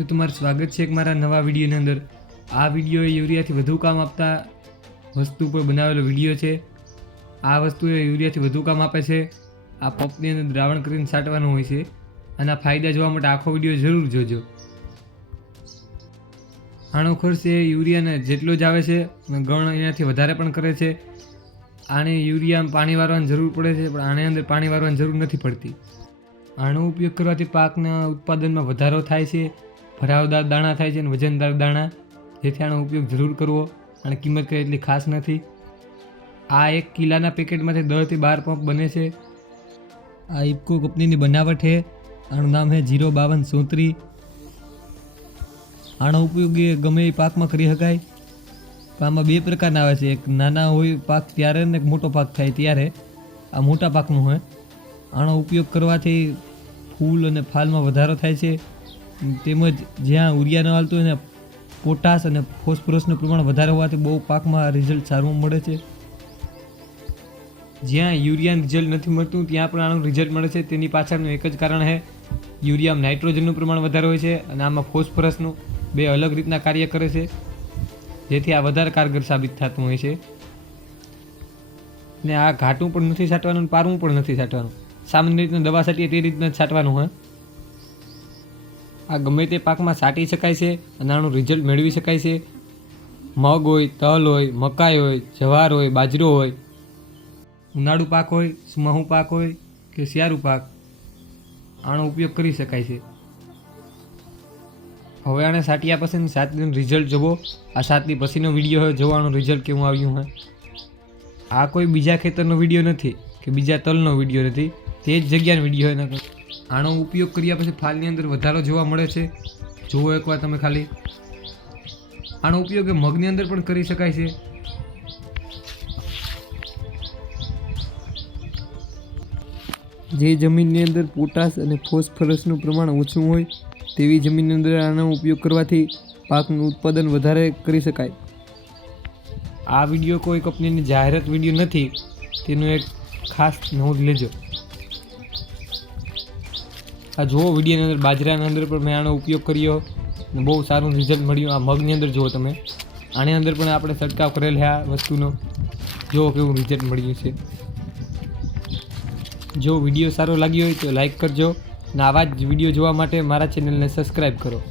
તો તમારું સ્વાગત છે એક મારા નવા વિડીયોની અંદર. આ વીડિયો યુરિયાથી વધુ કામ આપતા વસ્તુ પર બનાવેલો વીડિયો છે. આ વસ્તુ એ યુરિયાથી વધુ કામ આપે છે. આ પંપની અંદર દ્રાવણ કરીને છાંટવાનું હોય છે. આના ફાયદા જોવા માટે આખો વીડિયો જરૂર જોજો. આનો ખર્ચ એ યુરિયાને જેટલો જ આવે છે ગણ એનાથી વધારે પણ કરે છે. આને યુરિયામાં પાણી વારવાની જરૂર પડે છે, પણ આને અંદર પાણી વારવાની જરૂર નથી પડતી. આનો ઉપયોગ કરવાથી પાકના ઉત્પાદનમાં વધારો થાય છે. ભરાવદાર દાણા થાય છે અને વજનદાર દાણા, જેથી આનો ઉપયોગ જરૂર કરવો અને કિંમત કંઈ એટલી ખાસ નથી. આ એક કિલ્લાના પેકેટમાંથી દસથી બાર પંપ બને છે. આ ઇફકો કંપનીની બનાવટ છે. આનું નામ છે જીરો બાવન સોત્રી. આનો ઉપયોગ ગમે એ પાકમાં કરી શકાય. આમાં બે પ્રકારના આવે છે. એક નાના હોય પાક ત્યારે ને એક મોટો પાક થાય ત્યારે. આ મોટા પાકનું હોય. આનો ઉપયોગ કરવાથી ફૂલ અને ફાલમાં વધારો થાય છે. તેમજ જ્યાં ઉરિયા ન હાલતું હોય ને, પોટાશ અને ફોસ્ફરસનું પ્રમાણ વધારે હોવાથી બહુ પાકમાં રિઝલ્ટ સારું મળે છે. જ્યાં યુરિયાનું રિઝલ્ટ નથી મળતું, ત્યાં પણ આનું રિઝલ્ટ મળે છે. તેની પાછળનું એક જ કારણ છે, યુરિયામાં નાઇટ્રોજનનું પ્રમાણ વધારે હોય છે અને આમાં ફોસ્ફરસનું બે અલગ રીતના કાર્ય કરે છે, જેથી આ વધારે કારગર સાબિત થતું હોય છે. ને આ ઘાટું પણ નથી છાંટવાનું પારવું પણ નથી છાંટવાનું. સામાન્ય રીતના દવા છાંટીએ તે રીતના છાંટવાનું હોય. આ ગમે તે પાકમાં છાંટી શકાય છે અને આનું રિઝલ્ટ મેળવી શકાય છે. મગ હોય, તલ હોય, મકાઈ હોય, જવાર હોય, બાજરો હોય. ઉનાળુ પાક હોય, મહુ પાક હોય કે શિયાળુ પાક, આનો ઉપયોગ કરી શકાય છે. હવે આને સાટિયા પછી સાત દિન રિઝલ્ટ જોવો. આ સાતની પછીનો વીડિયો હોય, જોવાનું રિઝલ્ટ કેવું આવ્યું હોય. આ કોઈ બીજા ખેતરનો વીડિયો નથી કે બીજા તલનો વીડિયો નથી. તે જ જગ્યાનો વીડિયો હોય આનો ઉપયોગ કર્યા પછી ફાલની અંદર વધારો જોવા મળે છે. જુઓ એકવાર તમે ખાલી. આનો ઉપયોગ એ મગની અંદર પણ કરી શકાય છે. જે જમીનની અંદર પોટાશ અને ફોસ્ફરસનું પ્રમાણ ઓછું હોય, તેવી જમીનની અંદર આનો ઉપયોગ કરવાથી પાકનું ઉત્પાદન વધારે કરી શકાય. આ વીડિયો કોઈ કંપનીની જાહેરાત વીડિયો નથી, તેનું એક ખાસ નોંધ લેજો. આ જુઓ, વિડીયોની અંદર બાજરાના અંદર પણ મેં આનો ઉપયોગ કર્યો બહુ સારું રિઝલ્ટ મળ્યું. આ મગની અંદર જુઓ તમે. આની અંદર પણ આપણે છંટકાવ કરેલ આ વસ્તુનો. જુઓ કેવું રિઝલ્ટ મળ્યું છે. જો વીડિયો સારો લાગ્યો હોય તો લાઈક કરજો. અને આવા જ વીડિયો જોવા માટે મારા ચેનલને સબસ્ક્રાઈબ કરો.